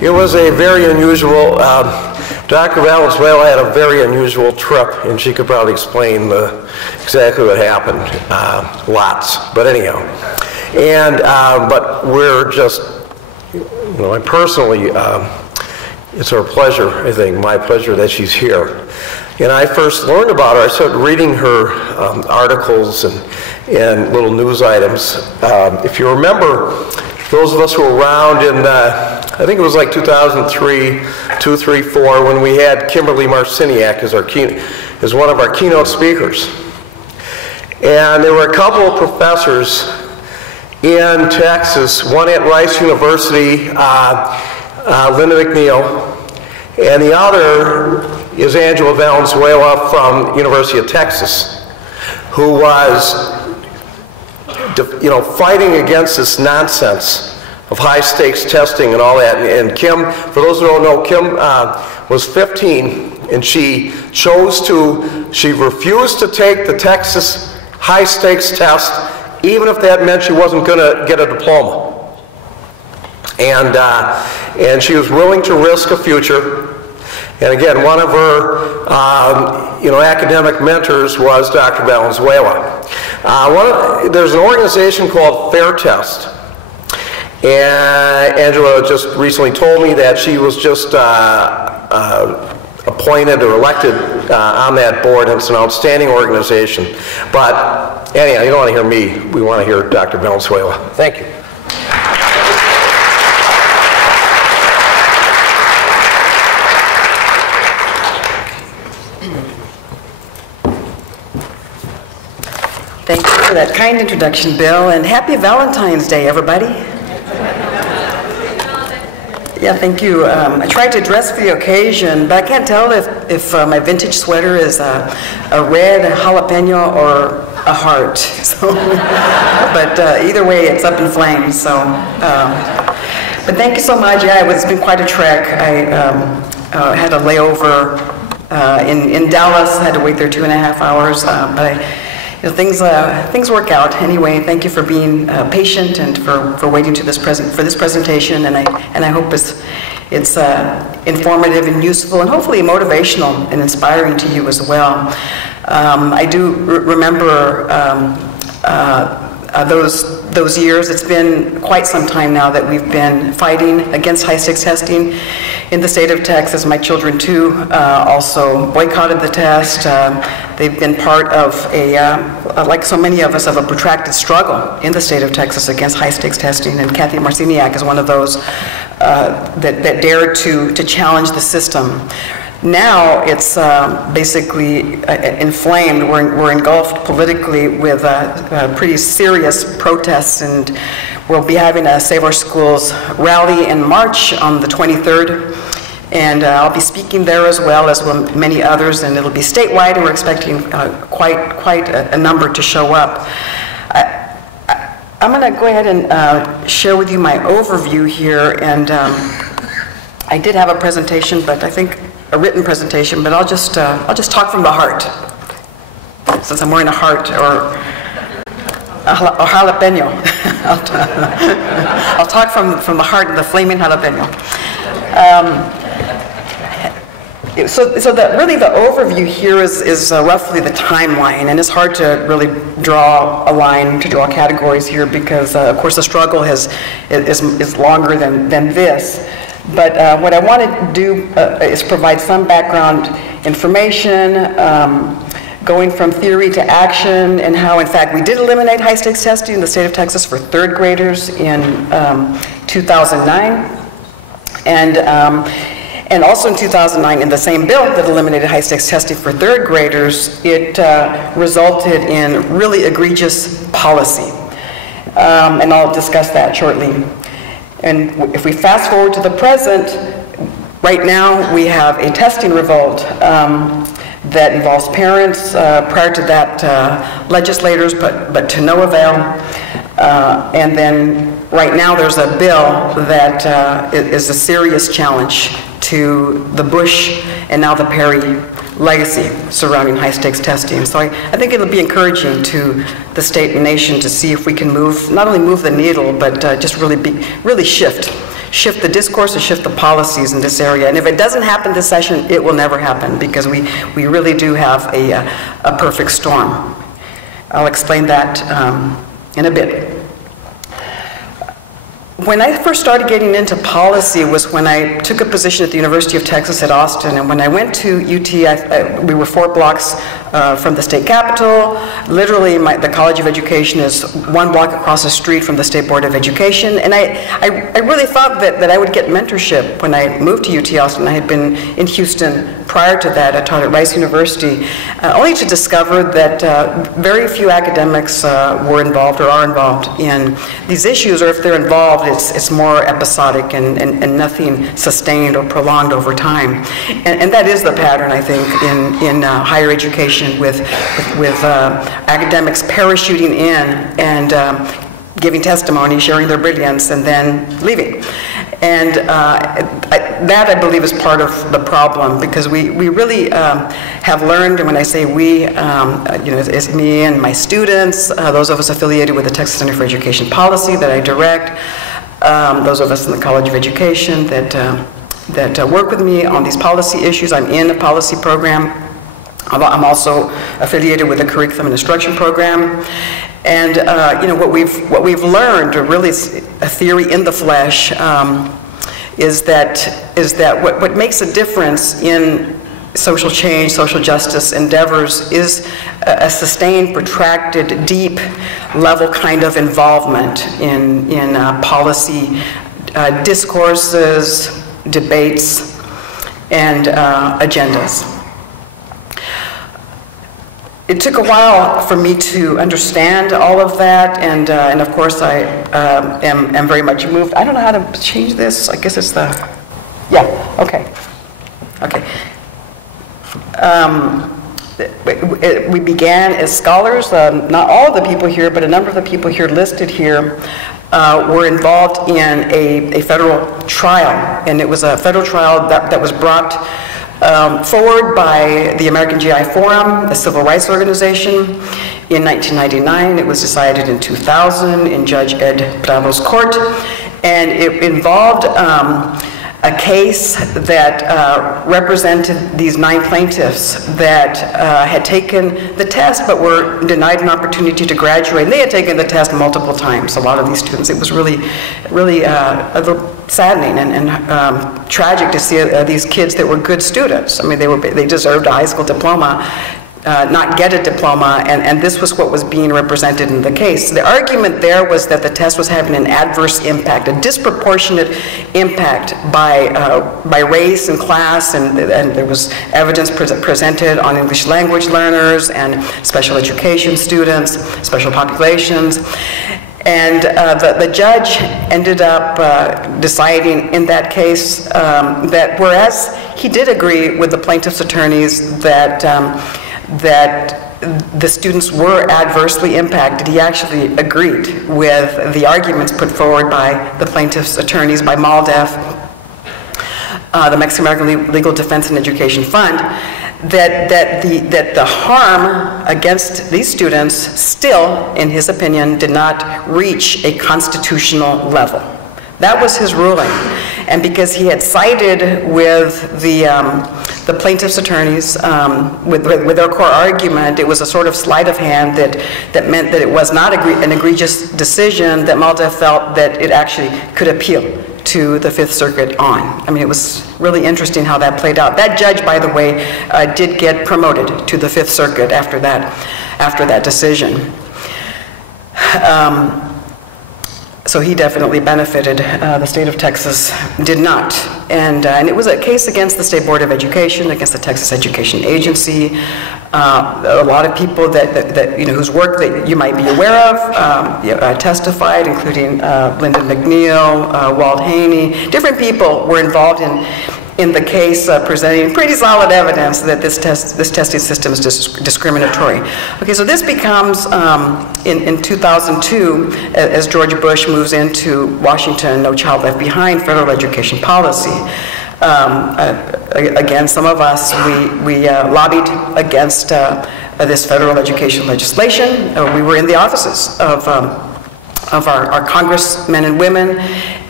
It was a very unusual, Dr. Valenzuela had a very unusual trip, and she could probably explain exactly what happened, lots, but anyhow. And, but we're just, you know, I personally, it's our pleasure, I think, my pleasure that she's here. And I first learned about her, I started reading her articles and little news items. If you remember, those of us who were around in, I think it was like 2003, 4, when we had Kimberly Marciniak as one of our keynote speakers. And there were a couple of professors in Texas, one at Rice University, Linda McNeil, and the other is Angela Valenzuela from University of Texas, who was, you know, fighting against this nonsense of high-stakes testing and all that. And Kim, for those who don't know, Kim was 15, and she refused to take the Texas high-stakes test, even if that meant she wasn't going to get a diploma. And she was willing to risk a future. And again, one of her you know, academic mentors was Dr. Valenzuela. There's an organization called Fair Test. And Angela just recently told me that she was just appointed or elected on that board, and it's an outstanding organization. But anyhow, you don't want to hear me, we want to hear Dr. Valenzuela. Thank you. Thank you for that kind introduction, Bill, and happy Valentine's Day, everybody. Yeah, thank you. I tried to dress for the occasion, but I can't tell if my vintage sweater is a red jalapeno or a heart. So, but either way, it's up in flames. So, but thank you so much. Yeah, it's been quite a trek. I had a layover in Dallas. I had to wait there 2.5 hours, but you know, things work out. Anyway, thank you for being patient and for waiting to for this presentation, and I hope it's informative and useful and hopefully motivational and inspiring to you as well. I do remember those years. It's been quite some time now that we've been fighting against high-stakes testing in the state of Texas. My children too also boycotted the test. They've been part of like so many of us, of a protracted struggle in the state of Texas against high-stakes testing, and Kathy Marciniak is one of those that dared to challenge the system. Now it's basically inflamed. We're engulfed politically with pretty serious protests, and we'll be having a Save Our Schools rally in March on the 23rd. And I'll be speaking there as well as many others, and it'll be statewide, and we're expecting quite a number to show up. I'm going to go ahead and share with you my overview here, and I did have a presentation, but I think a written presentation, but I'll just talk from the heart, since I'm wearing a heart or a jalapeno. I'll talk from the heart of the flaming jalapeno. So really the overview here is roughly the timeline, and it's hard to really draw a line, to draw categories here, because of course the struggle is longer than this. But what I want to do is provide some background information, going from theory to action, and how in fact we did eliminate high-stakes testing in the state of Texas for 3rd graders in 2009. And also in 2009, in the same bill that eliminated high-stakes testing for 3rd graders, it resulted in really egregious policy. And I'll discuss that shortly. And if we fast forward to the present, right now we have a testing revolt that involves parents, prior to that legislators, but to no avail. And then right now there's a bill that is a serious challenge to the Bush and now the Perry legacy surrounding high-stakes testing. So I think it'll be encouraging to the state and nation to see if we can not only move the needle, but just really shift shift the discourse and shift the policies in this area. And if it doesn't happen this session, it will never happen, because we really do have a perfect storm. I'll explain that in a bit. When I first started getting into policy was when I took a position at the University of Texas at Austin. And when I went to UT, we were 4 blocks from the state capitol. Literally, the College of Education is 1 block across the street from the State Board of Education. And I really thought that I would get mentorship when I moved to UT Austin. I had been in Houston prior to that. I taught at Rice University, only to discover that very few academics were involved or are involved in these issues, or if they're involved, it's more episodic and nothing sustained or prolonged over time. And that is the pattern, I think, in higher education, with academics parachuting in and giving testimony, sharing their brilliance, and then leaving. And that, I believe, is part of the problem, because we really have learned, and when I say we, it's me and my students, those of us affiliated with the Texas Center for Education Policy that I direct, those of us in the College of Education that work with me on these policy issues. I'm in a policy program. I'm also affiliated with the Curriculum and Instruction Program. And what we've learned, or really a theory in the flesh, is that what makes a difference in social change, social justice endeavors is a sustained, protracted, deep level kind of involvement in policy discourses, debates, and agendas. It took a while for me to understand all of that, and of course I am very much moved. I don't know how to change this. I guess it's the, yeah, okay. We began as scholars. Not all of the people here, but a number of the people here listed here were involved in a federal trial, and it was a federal trial that was brought forward by the American GI Forum, a civil rights organization, in 1999. It was decided in 2000 in Judge Ed Bravo's court, and it involved a case that represented these 9 plaintiffs that had taken the test but were denied an opportunity to graduate. And they had taken the test multiple times, a lot of these students. It was really a little saddening and tragic to see these kids that were good students. I mean, they deserved a high school diploma, not get a diploma, and this was what was being represented in the case. The argument there was that the test was having an adverse impact, a disproportionate impact by race and class, and there was evidence presented on English language learners and special education students, special populations. And the judge ended up deciding in that case that whereas he did agree with the plaintiff's attorneys that the students were adversely impacted, he actually agreed with the arguments put forward by the plaintiff's attorneys, by MALDEF, the Mexican American Legal Defense and Education Fund, that the harm against these students still, in his opinion, did not reach a constitutional level. That was his ruling. And because he had sided with the plaintiff's attorneys with their core argument, it was a sort of sleight of hand that meant that it was not an egregious decision, that MALDEF felt that it actually could appeal to the Fifth Circuit on. I mean, it was really interesting how that played out. That judge, by the way, did get promoted to the Fifth Circuit after that decision. So he definitely benefited. The state of Texas did not. And it was a case against the State Board of Education, against the Texas Education Agency. A lot of people that whose work that you might be aware of testified, including Lyndon McNeil, Walt Haney. Different people were involved in the case, presenting pretty solid evidence that this testing system is discriminatory. Okay, so this becomes, in 2002, as George Bush moves into Washington, No Child Left Behind, federal education policy. Again, some of us, we lobbied against this federal education legislation. We were in the offices of our congressmen and women,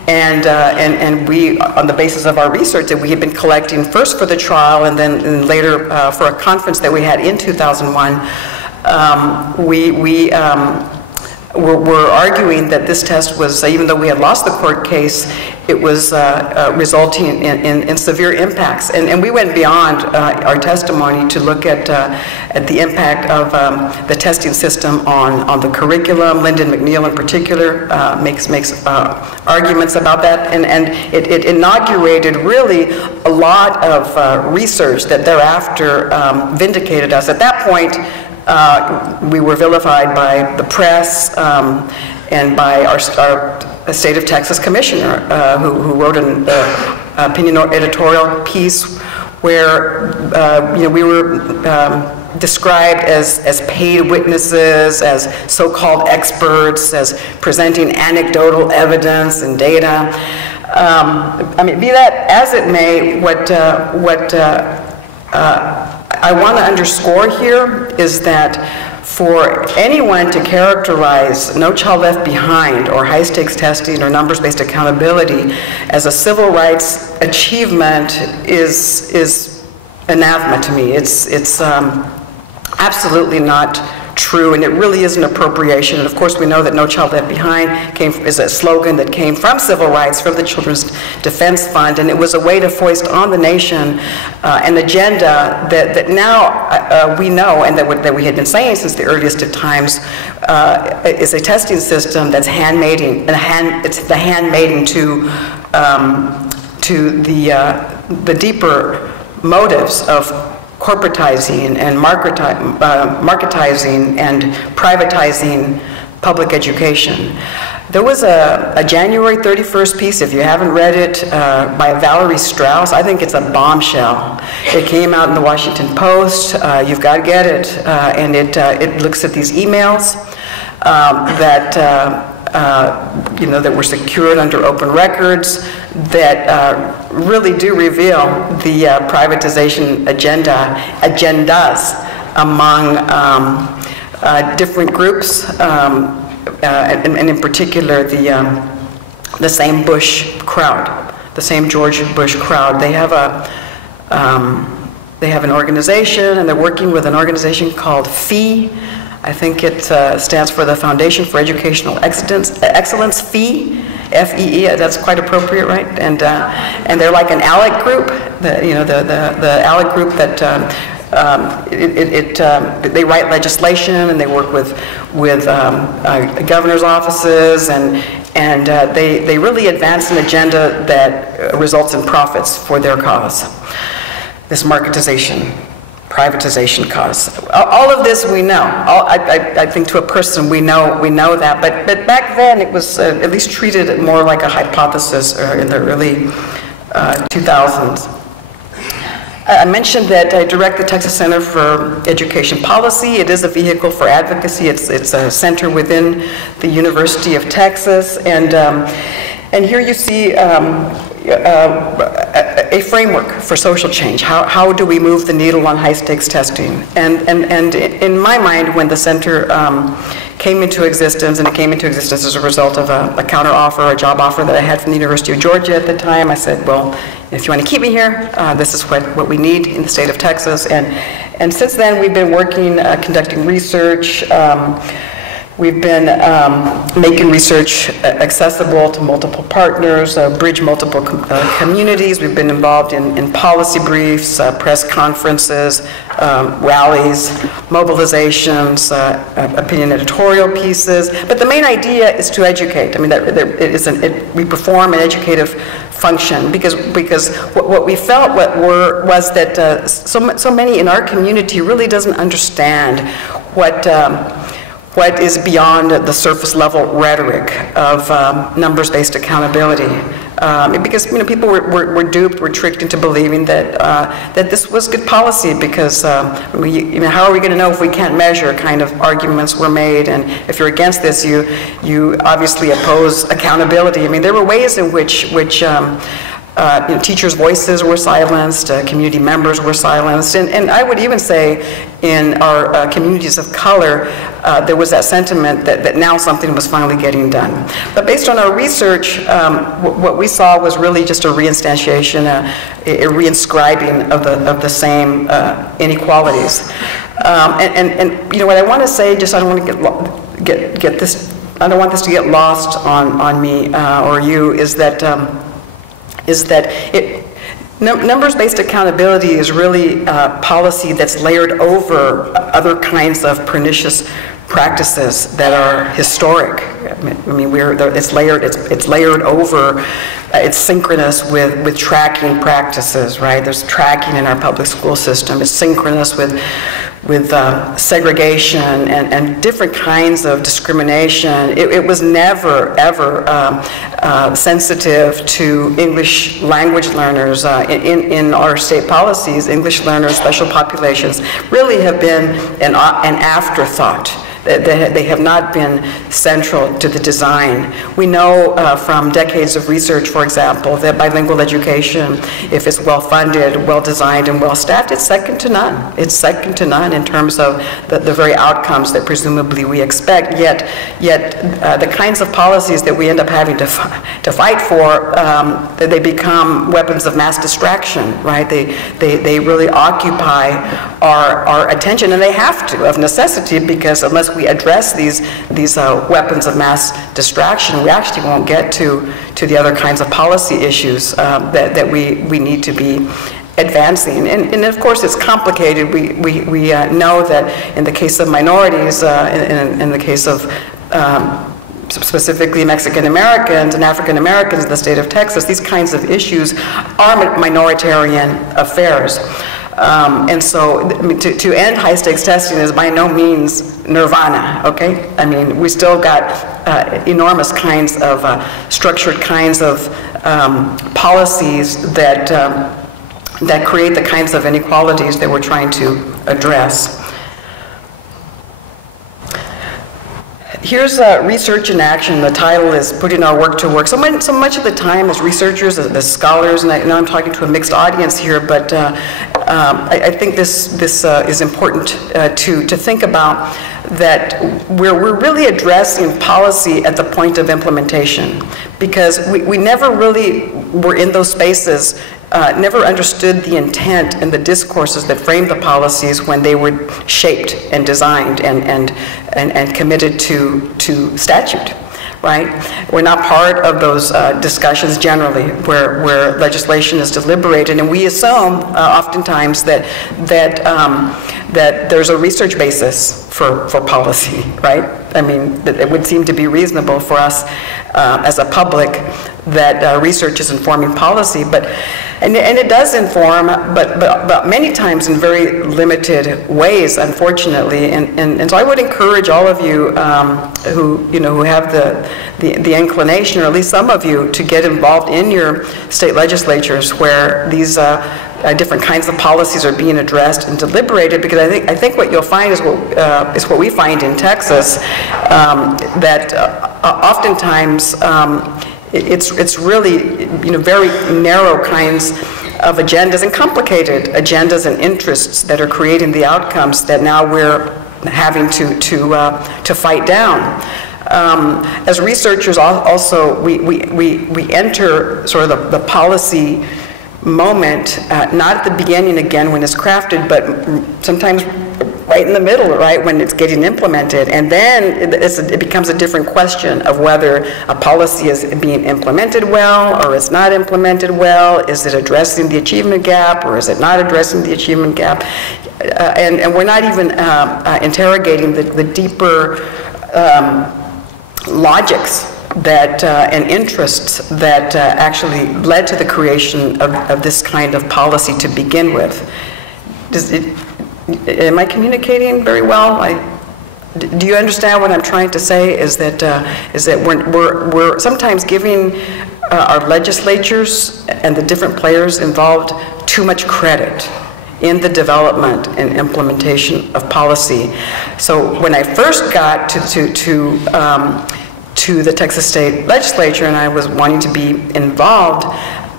And we, on the basis of our research that we had been collecting first for the trial and then later for a conference that we had in 2001, we're arguing that this test was, even though we had lost the court case, it was resulting in severe impacts. And we went beyond our testimony to look at the impact of the testing system on the curriculum. Lyndon McNeil in particular makes arguments about that. And it inaugurated really a lot of research that thereafter vindicated us. At that point, we were vilified by the press and by our State of Texas commissioner, who wrote an opinion editorial piece where we were described as paid witnesses, as so-called experts, as presenting anecdotal evidence and data. I mean, be that as it may, what I want to underscore here is that for anyone to characterize No Child Left Behind or high-stakes testing or numbers-based accountability as a civil rights achievement is anathema to me. It's absolutely not true, and it really is an appropriation. And of course, we know that No Child Left Behind is a slogan that came from civil rights, from the Children's Defense Fund, and it was a way to foist on the nation an agenda that now we know, and that we had been saying since the earliest of times, is a testing system that's it's the handmaiden to the deeper motives of corporatizing and marketizing and privatizing public education. There was a January 31st piece, if you haven't read it, by Valerie Strauss. I think it's a bombshell. It came out in the Washington Post. You've got to get it. And it looks at these emails that were secured under open records that really do reveal the privatization agendas among different groups, and in particular the same Bush crowd, the same George Bush crowd. They have an organization, and they're working with an organization called FEE. I think it stands for the Foundation for Educational Excellence, FEE, F-E-E. That's quite appropriate, right? And they're like an ALEC group, the ALEC group that they write legislation, and they work with governor's offices, and they really advance an agenda that results in profits for their cause. This privatization cause. All of this we know. I think to a person we know that. But back then it was at least treated more like a hypothesis in the early 2000s. I mentioned that I direct the Texas Center for Education Policy. It is a vehicle for advocacy. It's a center within the University of Texas, and here you see a framework for social change. How do we move the needle on high-stakes testing? And in my mind, when the center came into existence, and it came into existence as a result of a counteroffer, a job offer that I had from the University of Georgia at the time, I said, well, if you want to keep me here, this is what we need in the state of Texas. And since then, we've been working, conducting research. We've been making research accessible to multiple partners, bridge multiple communities. We've been involved in policy briefs, press conferences, rallies, mobilizations, opinion editorial pieces. But the main idea is to educate. I mean, we perform an educative function because what we felt was that so many in our community really doesn't understand what is beyond the surface level rhetoric of numbers-based accountability. Because people were duped, were tricked into believing that this was good policy because how are we going to know if we can't measure? Kind of arguments were made, and if you're against this, you obviously oppose accountability. I mean, there were ways in which Teachers' voices were silenced, community members were silenced, and I would even say in our communities of color, there was that sentiment that now something was finally getting done. But based on our research, what we saw was really just a reinstantiation, a reinscribing of the same inequalities. And what I want to say, just I don't want to get this, I don't want this to get lost on me or you, is that numbers-based accountability is really policy that's layered over other kinds of pernicious practices that are historic. I mean, it's layered over, it's synchronous with tracking practices, right? There's tracking in our public school system. It's synchronous with segregation and different kinds of discrimination. It was never, ever sensitive to English language learners. In our state policies, English learners, special populations, really have been an afterthought. They have not been central to the design. We know from decades of research, for example, that bilingual education, if it's well-funded, well-designed, and well-staffed, it's second to none. It's second to none in terms of the very outcomes that presumably we expect. Yet the kinds of policies that we end up having to fight for, they become weapons of mass distraction, right? They really occupy our attention, and they have to, of necessity, because unless we address these weapons of mass distraction, we actually won't get to the other kinds of policy issues that we need to be advancing. And of course, it's complicated. We know that in the case of minorities, in the case of specifically Mexican Americans and African Americans in the state of Texas, these kinds of issues are minoritarian affairs. And so to end high-stakes testing is by no means nirvana, okay? I mean, we still got enormous kinds of structured kinds of policies that create the kinds of inequalities that we're trying to address. Here's research in action. The title is Putting Our Work to Work. So much of the time as researchers, as scholars, and I know I'm talking to a mixed audience here, but I think this is important to think about, that we're really addressing policy at the point of implementation, because we never really were in those spaces, never understood the intent and the discourses that framed the policies when they were shaped and designed and committed to statute, right? We're not part of those discussions generally where legislation is deliberated, and we assume oftentimes that there's a research basis for policy, right? I mean, that it would seem to be reasonable for us as a public that research is informing policy, and it does inform, but many times in very limited ways, unfortunately. And so I would encourage all of you who have the inclination, or at least some of you, to get involved in your state legislatures where these different kinds of policies are being addressed and deliberated, because I think what you'll find is what we find in Texas, that oftentimes it's really very narrow kinds of agendas and complicated agendas and interests that are creating the outcomes that now we're having to fight down. As researchers, also we enter sort of the policy moment, not at the beginning again when it's crafted, but sometimes right in the middle, right, when it's getting implemented. And then it becomes a different question of whether a policy is being implemented well or it's not implemented well. Is it addressing the achievement gap or is it not addressing the achievement gap? And we're not even interrogating the deeper logics that and interests that actually led to the creation of this kind of policy to begin with. Am I communicating very well? Do you understand what I'm trying to say? Is that we're sometimes giving our legislatures and the different players involved too much credit in the development and implementation of policy. So when I first got to the Texas State Legislature and I was wanting to be involved,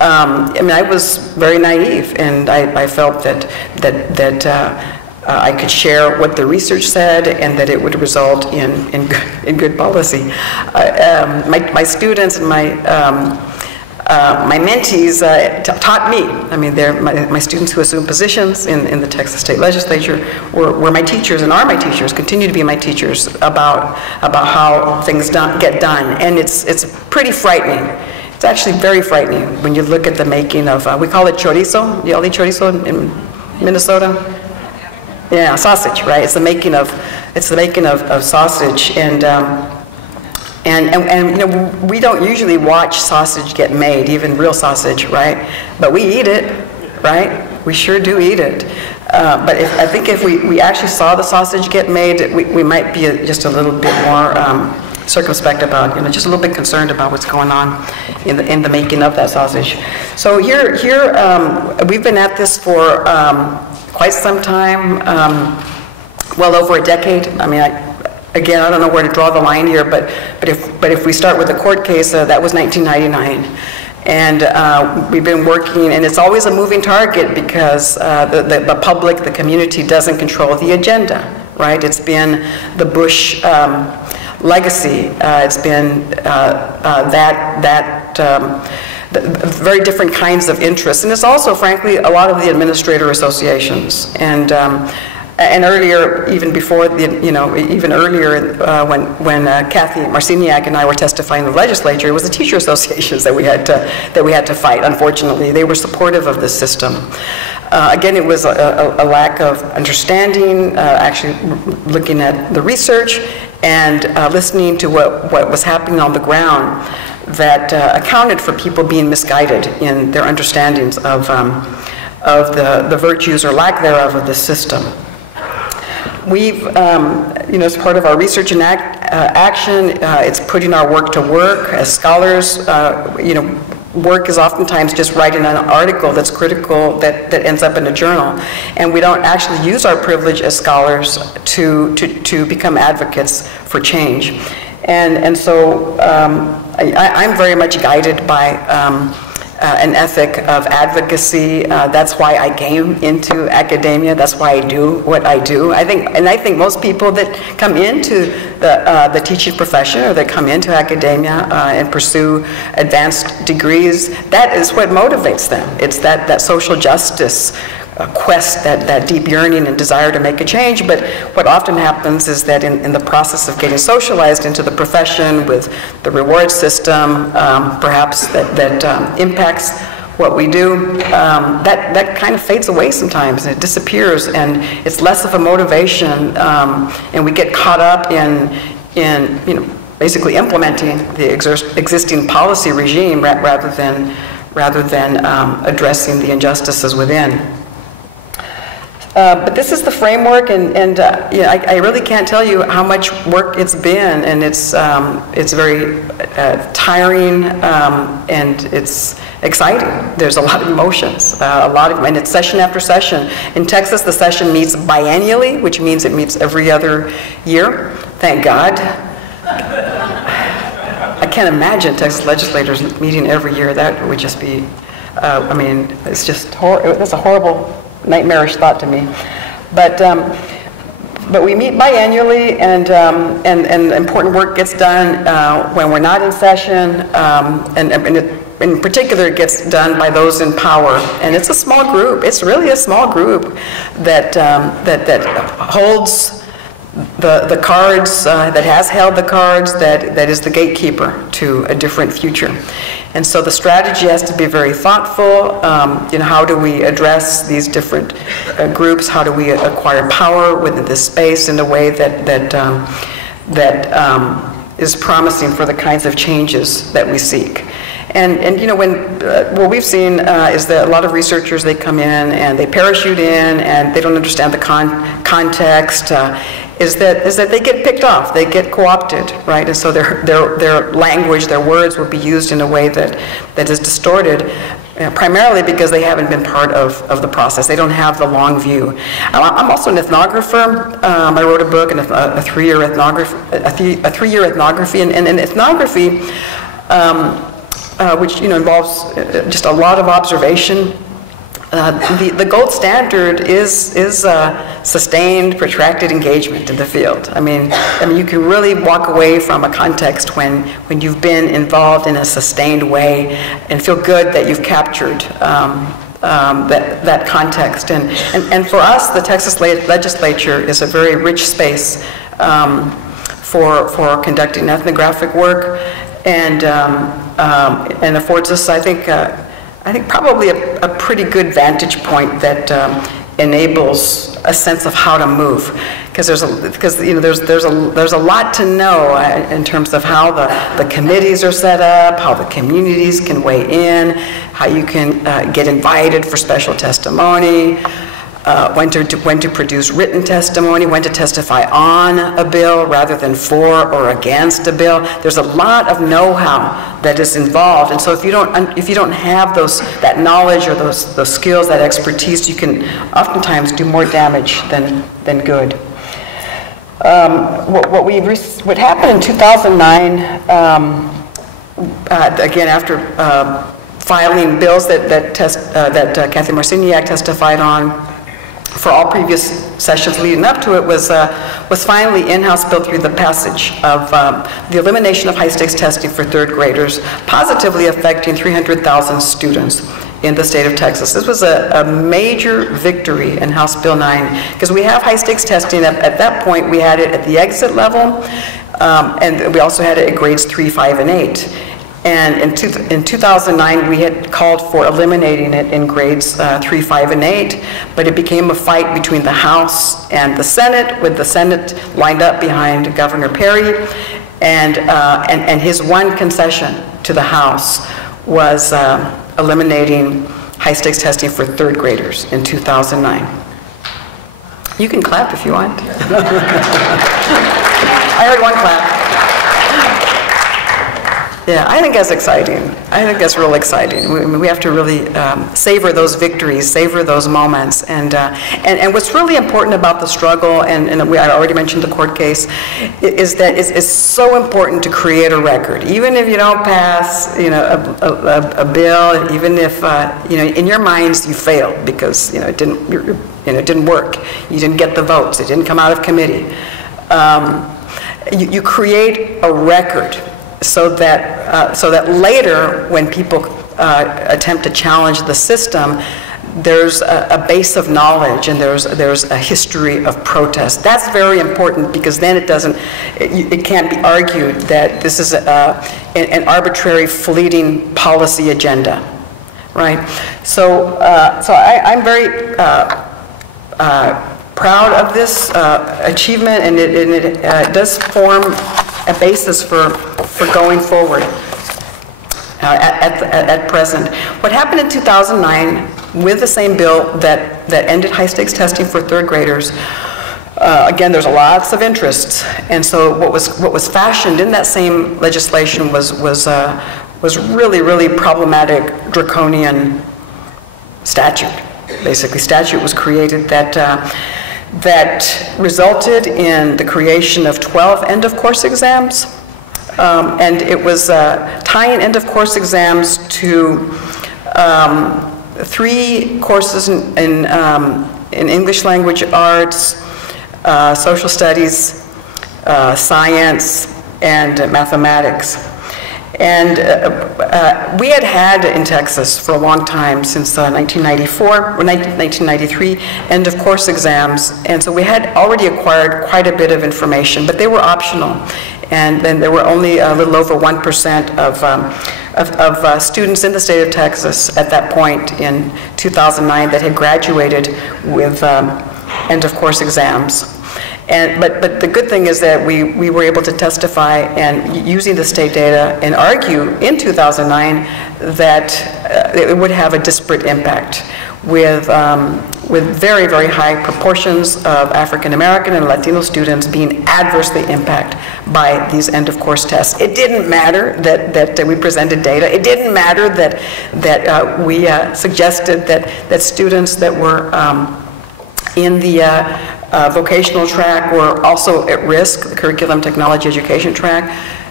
I mean, I was very naive, and I felt that I could share what the research said, and that it would result in good policy. My students and my mentees taught me. I mean, my students who assumed positions in the Texas State Legislature were my teachers and are my teachers, continue to be my teachers about how things get done. And it's pretty frightening. It's actually very frightening when you look at the making of, we call it chorizo. You all eat chorizo in Minnesota? Yeah, sausage, right? It's the making of sausage, and you know, we don't usually watch sausage get made, even real sausage, right? But we eat it, right? We sure do eat it. But I think if we actually saw the sausage get made, we might be just a little bit more circumspect about, you know, just a little bit concerned about what's going on in the making of that sausage. So here we've been at this for quite some time, well over a decade. I mean, again, I don't know where to draw the line here, but if we start with the court case, that was 1999. And we've been working, and it's always a moving target because the public, the community doesn't control the agenda, right? It's been the Bush legacy. It's been very different kinds of interests. And it's also, frankly, a lot of the administrator associations. And earlier, even before, even earlier when Kathy Marciniak and I were testifying in the legislature, it was the teacher associations that we had to fight. Unfortunately, they were supportive of this system. Again, it was a lack of understanding, actually looking at the research and listening to what was happening on the ground that accounted for people being misguided in their understandings of the virtues or lack thereof of the system. We've, as part of our research and action, it's putting our work to work. As scholars, work is oftentimes just writing an article that's critical that ends up in a journal. And we don't actually use our privilege as scholars to become advocates for change. And so I'm very much guided by an ethic of advocacy. That's why I came into academia. That's why I do what I do. I think most people that come into the teaching profession or that come into academia and pursue advanced degrees, that is what motivates them. It's that social justice quest, that deep yearning and desire to make a change. But what often happens is that in the process of getting socialized into the profession with the reward system, perhaps that impacts what we do, that kind of fades away sometimes, and it disappears, and it's less of a motivation, and we get caught up in basically implementing the existing policy regime rather than addressing the injustices within. But this is the framework, and I really can't tell you how much work it's been, and it's very tiring, and it's exciting. There's a lot of emotions, and it's session after session. In Texas, the session meets biannually, which means it meets every other year. Thank God. I can't imagine Texas legislators meeting every year. That would just be, it's just that's a horrible, nightmarish thought to me. But we meet biannually, and important work gets done when we're not in session, in particular, it gets done by those in power. And it's a small group. It's really a small group that holds the cards, that has held the cards, that is the gatekeeper to a different future. And so the strategy has to be very thoughtful. How do we address these different groups? How do we acquire power within this space in a way that is promising for the kinds of changes that we seek? And what we've seen is that a lot of researchers, they come in and they parachute in and they don't understand the context. Is that they get picked off, they get co-opted, right? And so their language, their words will be used in a way that is distorted, primarily because they haven't been part of the process. They don't have the long view. I'm also an ethnographer. I wrote a book, a three-year ethnography, and ethnography, which involves just a lot of observation. The gold standard is sustained, protracted engagement in the field. I mean, you can really walk away from a context when you've been involved in a sustained way and feel good that you've captured that context. And for us, the Texas legislature is a very rich space for conducting ethnographic work, and affords us, I think probably a pretty good vantage point that enables a sense of how to move, because there's a lot to know in terms of how the committees are set up, how the communities can weigh in, how you can get invited for special testimony, when to produce written testimony, when to testify on a bill rather than for or against a bill. There's a lot of know-how that is involved, and so if you don't have that knowledge or those skills, that expertise, you can oftentimes do more damage than good. What happened in 2009, again after filing bills that Kathy Marciniak testified on for all previous sessions leading up to it, was finally in-house bill through the passage of the elimination of high-stakes testing for third graders, positively affecting 300,000 students in the state of Texas. This was a major victory in House Bill 9, because we have high-stakes testing. At that point, we had it at the exit level, and we also had it at grades 3, 5, and 8. And in 2009, we had called for eliminating it in grades 3, 5, and 8, but it became a fight between the House and the Senate, with the Senate lined up behind Governor Perry, and his one concession to the House was eliminating high-stakes testing for third graders in 2009. You can clap if you want. I heard one clap. Yeah, I think that's exciting. I think that's real exciting. We have to really savor those victories, savor those moments, and what's really important about the struggle, and I already mentioned the court case, is that it's so important to create a record. Even if you don't pass, a bill, even if in your minds you failed because it didn't work, you didn't get the votes, it didn't come out of committee. You create a record. So that later, when people attempt to challenge the system, there's a base of knowledge and there's a history of protest. That's very important, because then it can't be argued that this is an arbitrary, fleeting policy agenda, right? So I'm very proud of this achievement, and it does form a basis for going forward at present. What happened in 2009 with the same bill that ended high-stakes testing for third graders, again, there's lots of interests, and so what was fashioned in that same legislation was really, really problematic, draconian statute. Basically, statute was created that resulted in the creation of 12 end-of-course exams, and it was tying end-of-course exams to 3 courses in English language arts, social studies, science, and mathematics. And we had in Texas for a long time, since 1994 or 1993, end-of-course exams, and so we had already acquired quite a bit of information, but they were optional, and then there were only a little over 1% of students in the state of Texas at that point in 2009 that had graduated with end-of-course exams. But the good thing is that we were able to testify and using the state data and argue in 2009 that it would have a disparate impact with very, very high proportions of African American and Latino students being adversely impacted by these end-of-course tests. It didn't matter that we presented data. It didn't matter that we suggested that students that were in the vocational track were also at risk, the curriculum technology education track.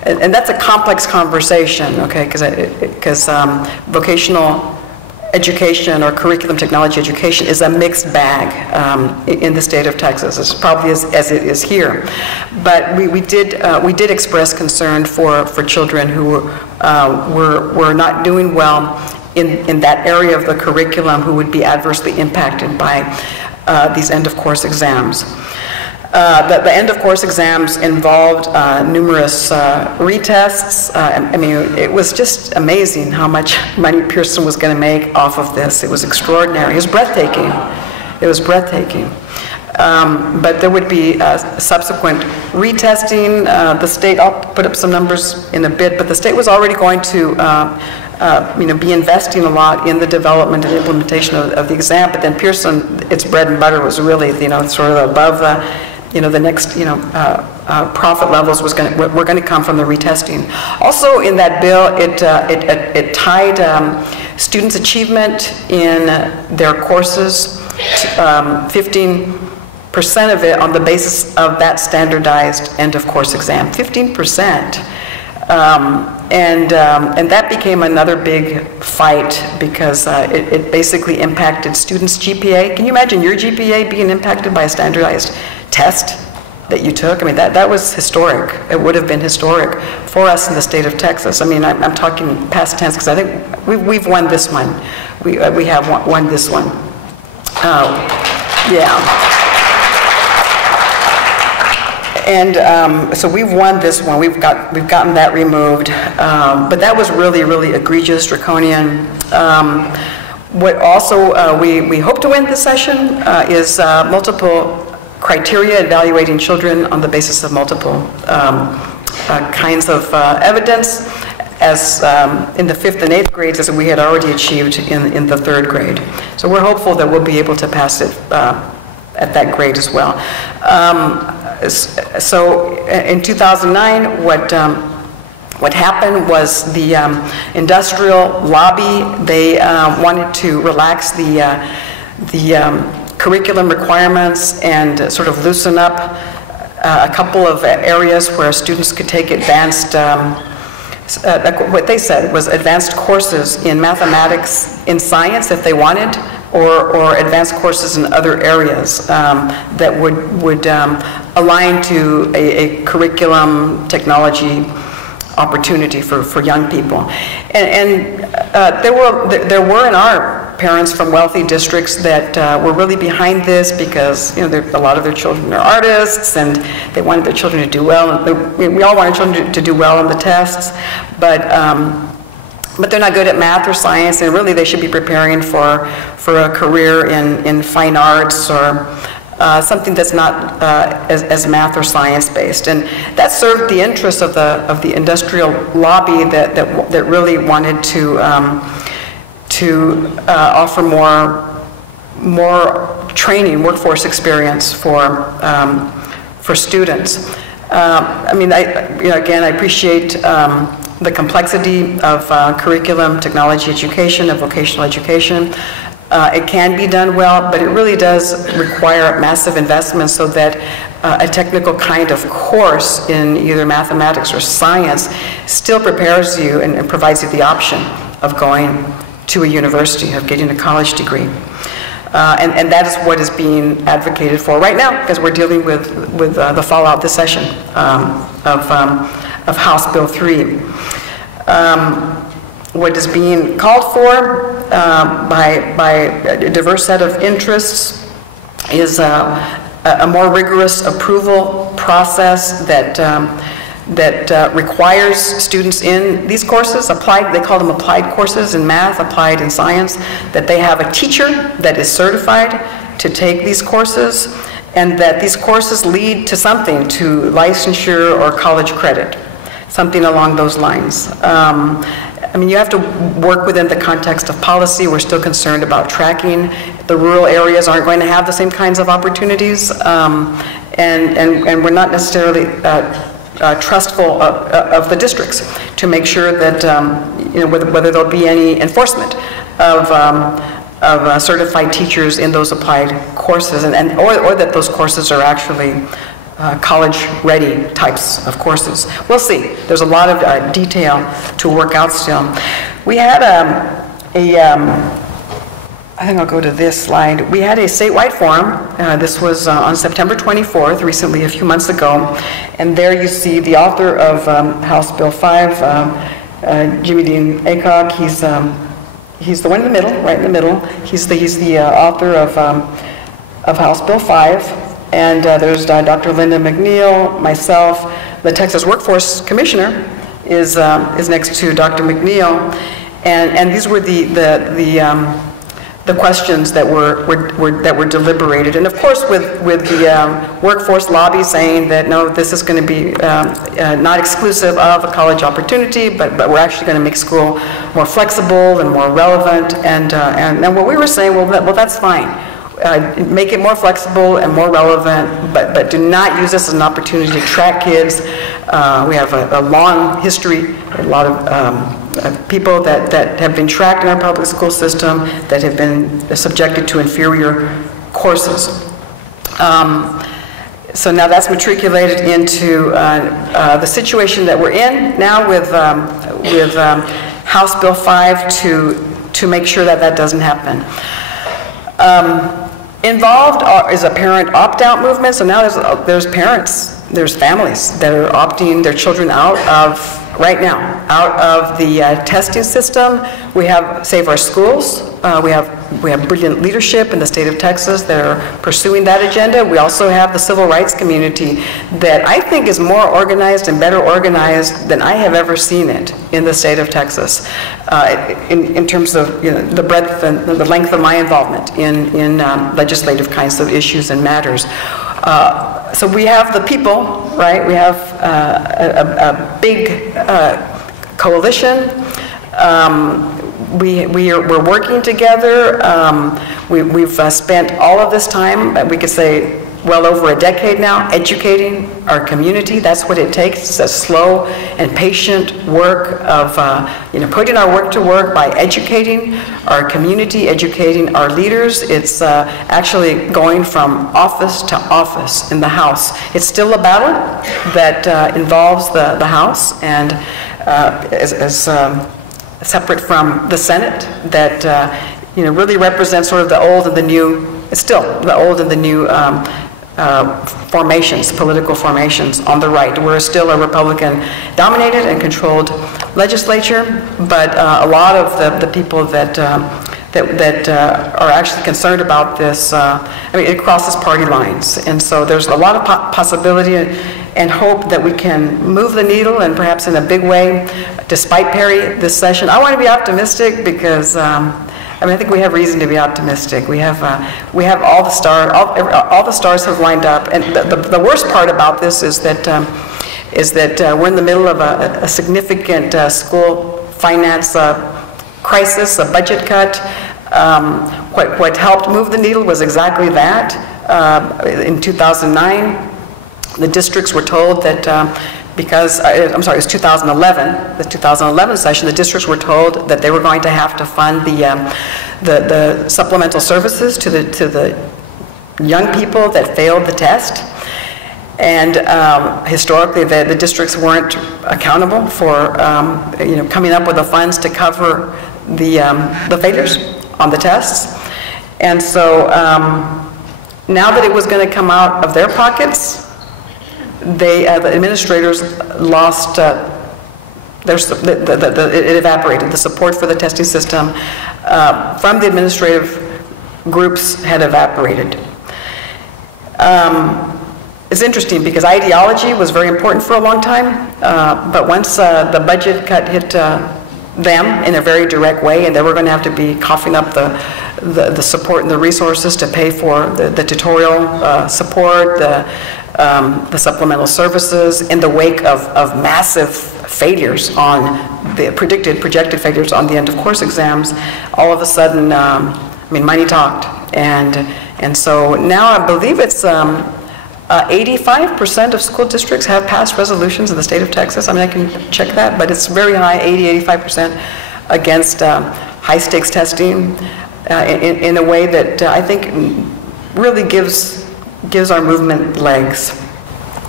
and that's a complex conversation, okay, because vocational education or curriculum technology education is a mixed bag in the state of Texas. It's probably as it is here. But we did express concern for children who were not doing well in that area of the curriculum, who would be adversely impacted by these end-of-course exams. The end-of-course exams involved numerous retests. I mean, it was just amazing how much money Pearson was going to make off of this. It was extraordinary. It was breathtaking. It was breathtaking. But there would be subsequent retesting. The state, I'll put up some numbers in a bit, but the state was already going to be investing a lot in the development and implementation of the exam. But then Pearson, its bread and butter was really, sort of above the next, profit levels were going to come from the retesting. Also in that bill, it tied students' achievement in their courses, 15% of it on the basis of that standardized end-of-course exam, 15%. And that became another big fight because it basically impacted students' GPA. Can you imagine your GPA being impacted by a standardized test that you took? I mean, that was historic. It would have been historic for us in the state of Texas. I mean, I'm talking past tense because I think we've won this one. We have won this one. Yeah. And so we've won this one. We've gotten that removed. But that was really, really egregious, draconian. What also we hope to win this session is multiple criteria evaluating children on the basis of multiple kinds of evidence, as in the 5th and 8th grades, as we had already achieved in the 3rd grade. So we're hopeful that we'll be able to pass it at that grade as well. So in 2009, what happened was the industrial lobby, they wanted to relax the curriculum requirements and sort of loosen up a couple of areas where students could take advanced, what they said was advanced courses in mathematics, in science if they wanted, or advanced courses in other areas that would align to a curriculum technology opportunity for young people. And there were in our parents from wealthy districts that were really behind this because a lot of their children are artists and they wanted their children to do well. We all wanted children to do well on the tests, but they're not good at math or science, and really they should be preparing for a career in fine arts or something that's not as math or science based. And that served the interests of the industrial lobby that really wanted to offer more training, workforce experience for students. I mean, again, I appreciate the complexity of curriculum, technology education, and vocational education. It can be done well, but it really does require massive investment so that a technical kind of course in either mathematics or science still prepares you and provides you the option of going to a university, of getting a college degree. And that is what is being advocated for right now, because we're dealing with the fallout this session of House Bill 3. What is being called for by a diverse set of interests is a more rigorous approval process that requires students in these courses, applied, they call them applied courses in math, applied in science, that they have a teacher that is certified to take these courses, and that these courses lead to something, to licensure or college credit, something along those lines. I mean, you have to work within the context of policy. We're still concerned about tracking. The rural areas aren't going to have the same kinds of opportunities, and we're not necessarily trustful of the districts to make sure that whether there'll be any enforcement of certified teachers in those applied courses, or that those courses are actually college-ready types of courses. We'll see. There's a lot of detail to work out still. We had I think I'll go to this slide. We had a statewide forum. This was on September 24th, recently, a few months ago. And there you see the author of House Bill 5, Jimmy Dean Aycock. He's the one in the middle, right in the middle. He's the author of House Bill 5. And there's Dr. Linda McNeil, myself. The Texas Workforce Commissioner is next to Dr. McNeil. And these were the questions that were deliberated, and of course with the workforce lobby saying that no, this is going to be not exclusive of a college opportunity, but we're actually going to make school more flexible and more relevant, and what we were saying, well that's fine. Make it more flexible and more relevant, but do not use this as an opportunity to track kids. We have a long history, a lot of people that have been tracked in our public school system, that have been subjected to inferior courses. So now that's matriculated into the situation that we're in now with House Bill 5 to make sure that doesn't happen. Involved is a parent opt-out movement. So now there's parents, there's families that are opting their children out of, right now, out of the testing system. We have Save Our Schools. We have brilliant leadership in the state of Texas that are pursuing that agenda. We also have the civil rights community that I think is more organized and better organized than I have ever seen it in the state of Texas, in terms of the breadth and the length of my involvement in legislative kinds of issues and matters. So we have the people, right? We have a big coalition. We're working together. We've spent all of this time, we could say well over a decade now, educating our community. That's what it takes. It's a slow and patient work of putting our work to work by educating our community, educating our leaders. It's actually going from office to office in the House. It's still a battle that involves the House, and as separate from the Senate, that really represents sort of the old and the new. It's still the old and the new formations, political formations on the right. We're still a Republican-dominated and controlled legislature, but a lot of the people that are actually concerned about this, it crosses party lines, and so there's a lot of possibility and hope that we can move the needle, and perhaps in a big way, despite Perry this session. I want to be optimistic because I think we have reason to be optimistic. We have all the stars. All the stars have lined up, and the worst part about this is that we're in the middle of a significant school finance crisis, a budget cut. What helped move the needle was exactly that. In 2009, the districts were told that. It was 2011, the 2011 session, the districts were told that they were going to have to fund the supplemental services to the young people that failed the test. And historically, the districts weren't accountable for coming up with the funds to cover the failures on the tests. And so now that it was going to come out of their pockets, the administrators lost, it evaporated. The support for the testing system from the administrative groups had evaporated. It's interesting because ideology was very important for a long time, but once the budget cut hit them in a very direct way, and they were going to have to be coughing up the support and the resources to pay for the tutorial support, the supplemental services in the wake of massive failures on the projected failures on the end of course exams. All of a sudden, money talked, and so now I believe it's 85% of school districts have passed resolutions in the state of Texas. I can check that, but it's very high, 85% against high stakes testing in a way that I think really gives our movement legs.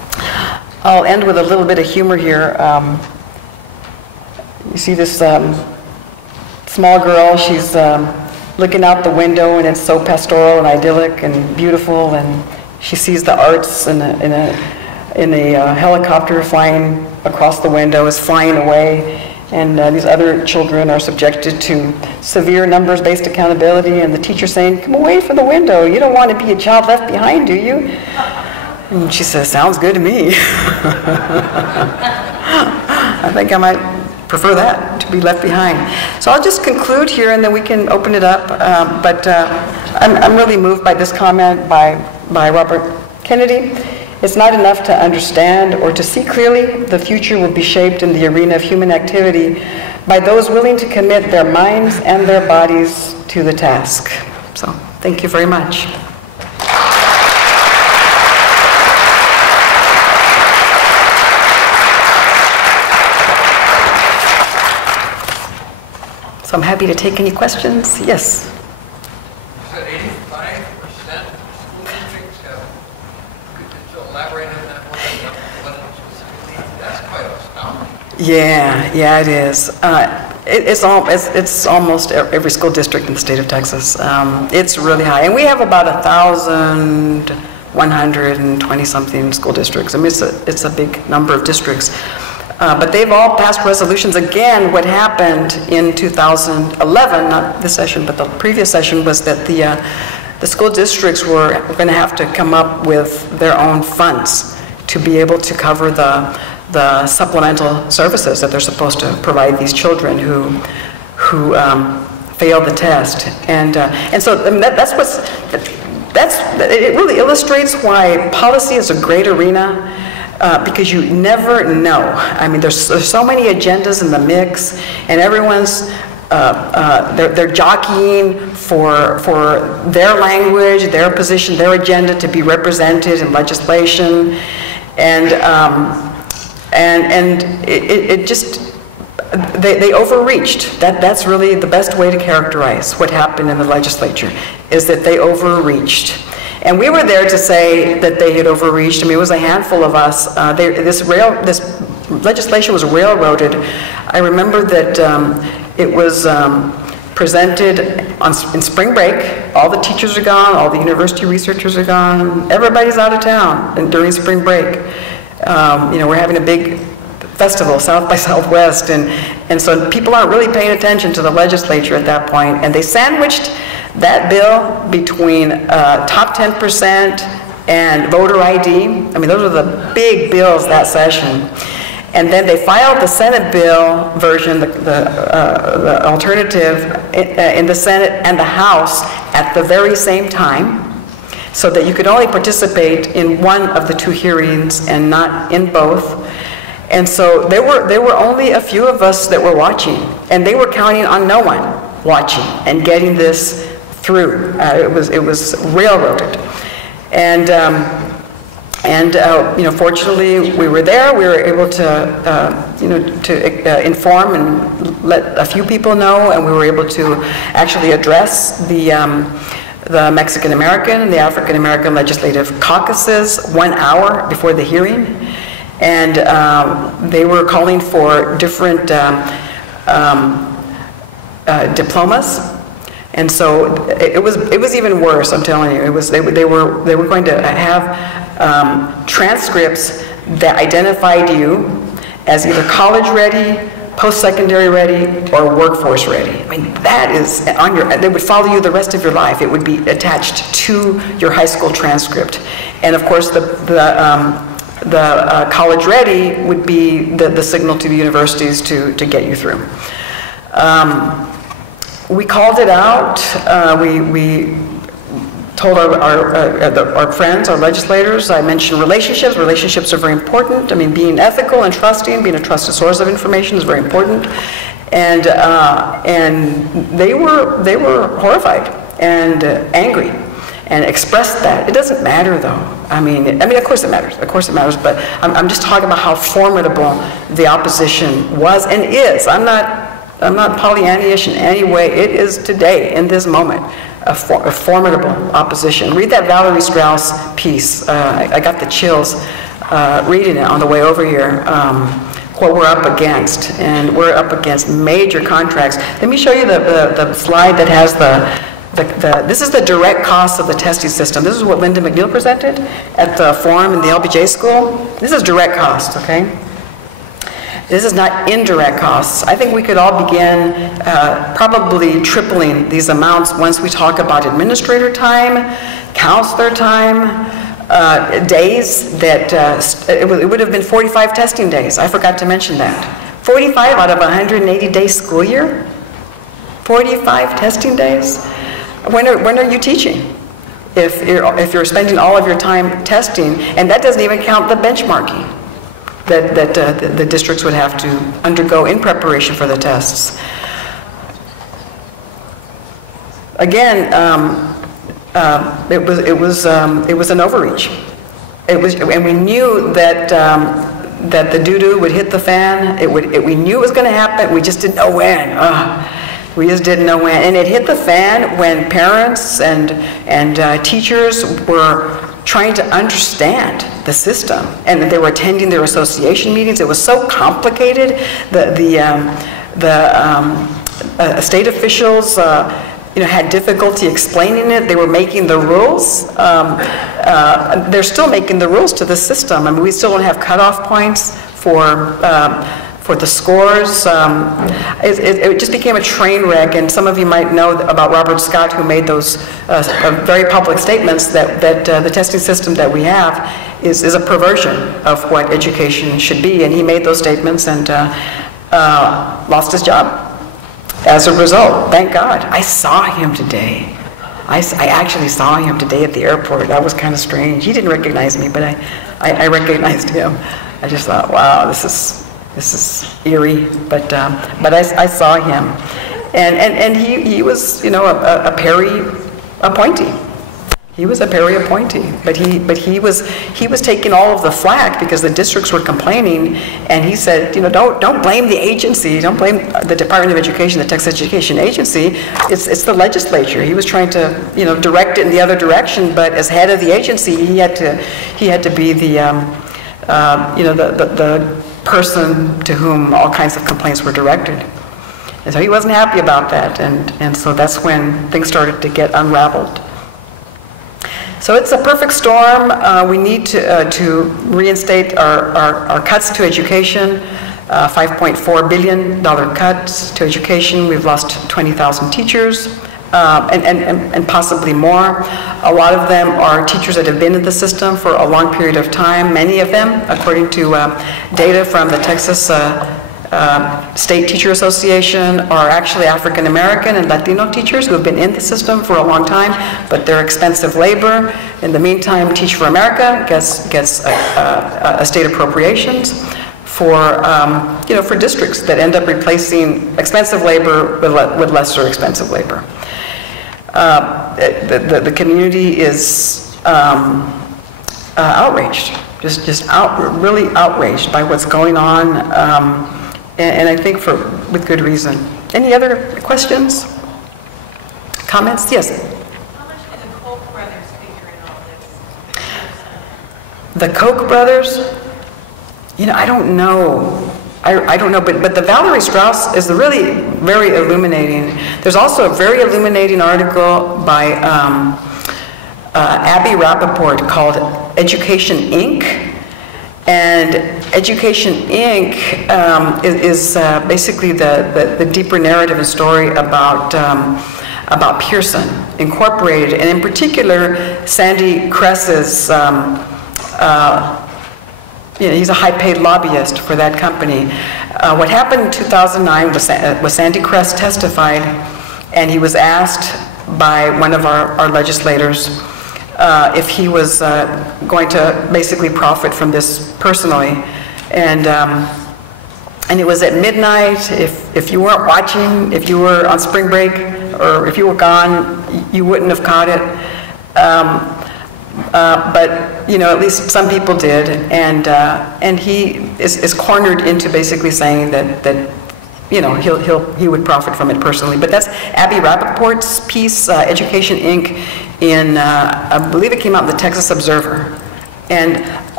I'll end with a little bit of humor here. You see this small girl, she's looking out the window, and it's so pastoral and idyllic and beautiful, and she sees the arts in a helicopter flying across the window, is flying away, and these other children are subjected to severe numbers-based accountability, and the teacher saying, "Come away from the window, you don't want to be a child left behind, do you?" And she says, "Sounds good to me." I think I might prefer that, to be left behind. So I'll just conclude here, and then we can open it up. I'm really moved by this comment by Robert Kennedy. It's not enough to understand or to see clearly. The future will be shaped in the arena of human activity by those willing to commit their minds and their bodies to the task. So thank you very much. So I'm happy to take any questions. Yes? You said 85% school districts have, could you elaborate on that one specifically? That's quite astounding. Yeah, it is. It's almost every school district in the state of Texas. It's really high. And we have about 1,120-something school districts. I mean, it's a big number of districts. But they've all passed resolutions. Again, what happened in 2011, not this session, but the previous session, was that the school districts were going to have to come up with their own funds to be able to cover the supplemental services that they're supposed to provide these children who failed the test. And so I mean, it really illustrates why policy is a great arena. Because you never know. I mean, there's so many agendas in the mix, and everyone's they're jockeying for their language, their position, their agenda to be represented in legislation, and it just they overreached. That's really the best way to characterize what happened in the legislature, is that they overreached. And we were there to say that they had overreached. I mean, it was a handful of us. This legislation was railroaded. I remember that it was presented in spring break. All the teachers are gone. All the university researchers are gone. Everybody's out of town during spring break. We're having a big festival, South by Southwest, and so people aren't really paying attention to the legislature at that point. And they sandwiched that bill between top 10% and voter ID. I mean, those are the big bills that session. And then they filed the Senate bill version, the alternative, in the Senate and the House at the very same time, so that you could only participate in one of the two hearings and not in both. And so there were only a few of us that were watching, and they were counting on no one watching and getting this through. It was railroaded, and fortunately we were there. We were able to inform and let a few people know, and we were able to actually address the Mexican American and the African American legislative caucuses 1 hour before the hearing, and they were calling for different diplomas. And so it was even worse. I'm telling you, they were going to have transcripts that identified you as either college ready, post-secondary ready, or workforce ready. I mean, that is on your. They would follow you the rest of your life. It would be attached to your high school transcript, and of course the college ready would be the signal to the universities to get you through. We called it out. We told our friends, our legislators. I mentioned relationships. Relationships are very important. I mean, being ethical and trusting, being a trusted source of information is very important. And they were horrified and angry, and expressed that. It doesn't matter, though. I mean, of course it matters. Of course it matters. But I'm just talking about how formidable the opposition was and is. I'm not Pollyannish in any way. It is today, in this moment, a formidable opposition. Read that Valerie Strauss piece. I got the chills reading it on the way over here, what we're up against. And we're up against major contracts. Let me show you the slide that has this is the direct cost of the testing system. This is what Linda McNeil presented at the forum in the LBJ school. This is direct cost, okay? This is not indirect costs. I think we could all begin probably tripling these amounts once we talk about administrator time, counselor time, days that, it would have been 45 testing days. I forgot to mention that. 45 out of a 180-day school year? 45 testing days? When are you teaching? If you're spending all of your time testing, and that doesn't even count the benchmarking that the districts would have to undergo in preparation for the tests. Again, it was an overreach. And we knew that the doo-doo would hit the fan. We knew it was going to happen. We just didn't know when. We just didn't know when. And it hit the fan when parents and teachers were trying to understand the system, and they were attending their association meetings. It was so complicated. The state officials, had difficulty explaining it. They were making the rules. They're still making the rules to the system. I mean, we still don't have cutoff points for the scores. It just became a train wreck, and some of you might know about Robert Scott, who made those very public statements that the testing system that we have is a perversion of what education should be, and he made those statements and lost his job as a result. Thank God. I saw him today. I actually saw him today at the airport. That was kind of strange. He didn't recognize me, but I recognized him. I just thought, wow, this is eerie, but I saw him, and he was, a Perry appointee. He was a Perry appointee, but he was taking all of the flack because the districts were complaining, and he said, don't blame the agency, don't blame the Department of Education, the Texas Education Agency. It's the legislature. He was trying to direct it in the other direction, but as head of the agency, he had to be the person to whom all kinds of complaints were directed. And so he wasn't happy about that, and so that's when things started to get unraveled. So it's a perfect storm. We need to reinstate our cuts to education, $5.4 billion cuts to education. We've lost 20,000 teachers. And possibly more. A lot of them are teachers that have been in the system for a long period of time. Many of them, according to data from the Texas State Teacher Association, are actually African American and Latino teachers who have been in the system for a long time, but they're expensive labor. In the meantime, Teach for America gets state appropriations for districts that end up replacing expensive labor with lesser expensive labor. The community is outraged, really outraged by what's going on, and I think with good reason. Any other questions? Comments? Yes? How much do the Koch brothers figure in all this? The Koch brothers? I don't know. I don't know, but the Valerie Strauss is really very illuminating. There's also a very illuminating article by Abby Rappaport called Education, Inc. And Education, Inc. is basically the deeper narrative and story about Pearson Incorporated, and in particular, Sandy Kress's he's a high-paid lobbyist for that company. What happened in 2009 was Sandy Kress testified, and he was asked by one of our legislators if he was going to basically profit from this personally. And it was at midnight. If you weren't watching, if you were on spring break, or if you were gone, you wouldn't have caught it. But at least some people did, and he is cornered into basically saying that he would profit from it personally. But that's Abby Rappaport's piece, Education, Inc. in I believe it came out in the Texas Observer, and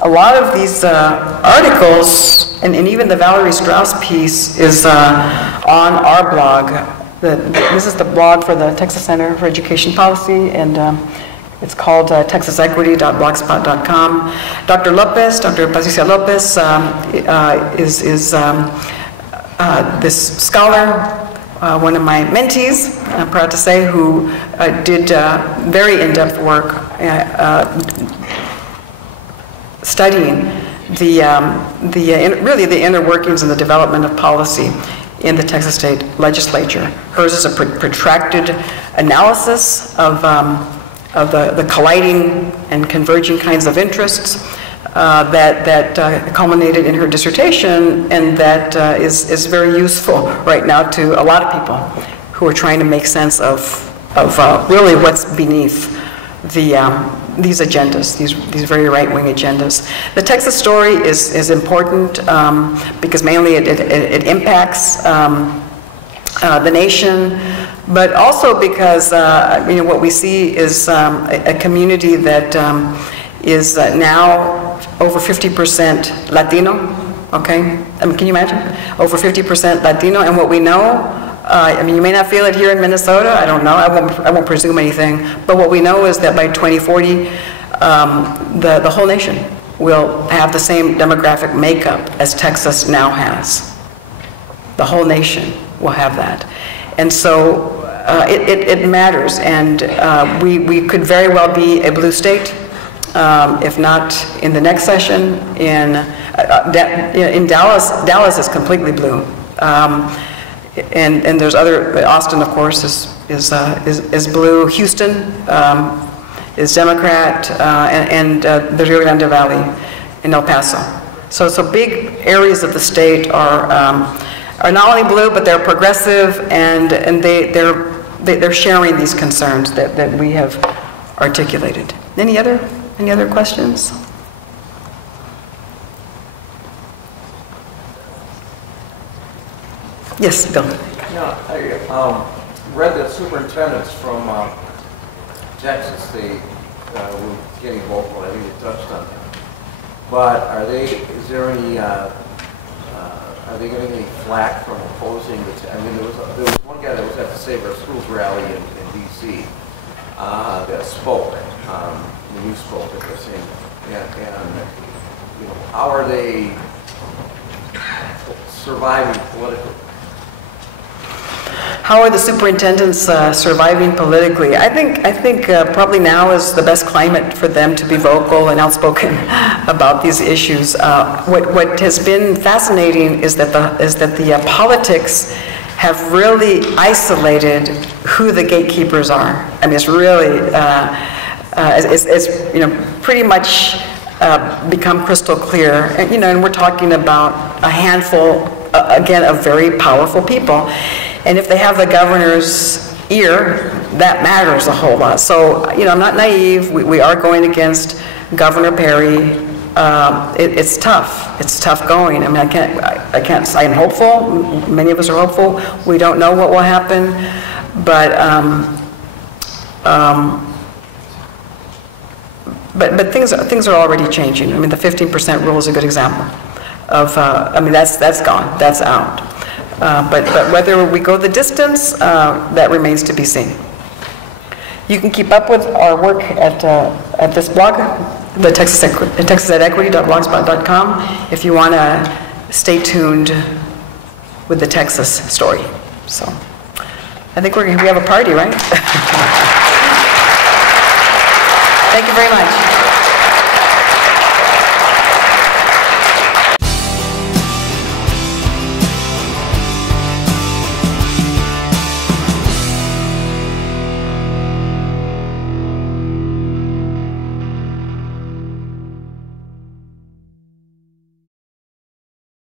a lot of these articles, and even the Valerie Strauss piece is on our blog. This is the blog for the Texas Center for Education Policy, and it's called texasequity.blogspot.com. Dr. Lopez, Dr. Patricia Lopez, is this scholar, one of my mentees, I'm proud to say, who did very in-depth work studying really the inner workings and the development of policy in the Texas State Legislature. Hers is a protracted analysis of the colliding and converging kinds of interests that culminated in her dissertation, and that is very useful right now to a lot of people who are trying to make sense of really what's beneath these agendas, these very right-wing agendas. The Texas story is important because mainly it impacts the nation, but also because what we see is a community that is now over 50% Latino. Okay, can you imagine? Over 50% Latino, and what we know. You may not feel it here in Minnesota. I don't know. I won't presume anything. But what we know is that by 2040, the whole nation will have the same demographic makeup as Texas now has. The whole nation will have that, and so it matters. And we could very well be a blue state, if not in the next session. In Dallas, Dallas is completely blue. And there's other, Austin, of course, is blue. Houston is Democrat, and the Rio Grande Valley in El Paso. So big areas of the state are not only blue, but they're progressive, and they're sharing these concerns that we have articulated. Any other questions? Yes, Bill. Yeah, I read that superintendents from Texas, they were getting vocal. I think you touched on that. But are they getting any flack from opposing the? I mean, there was one guy that was at the Save Our Schools rally in D.C. That spoke. When you spoke at the same, and how are they surviving politically? How are the superintendents surviving politically? I think probably now is the best climate for them to be vocal and outspoken about these issues. What has been fascinating is that the politics have really isolated who the gatekeepers are. I mean, it's really it's pretty much become crystal clear. And we're talking about a handful again of very powerful people. And if they have the governor's ear, that matters a whole lot. So, I'm not naive. We are going against Governor Perry. It's tough. It's tough going. I mean, I'm hopeful. Many of us are hopeful. We don't know what will happen, but things are already changing. I mean, the 15% rule is a good example of. That's gone. That's out. But whether we go the distance, that remains to be seen. You can keep up with our work at this blog, the texasequity.blogspot.com, if you want to stay tuned with the Texas story. So I think we have a party, right? Thank you very much.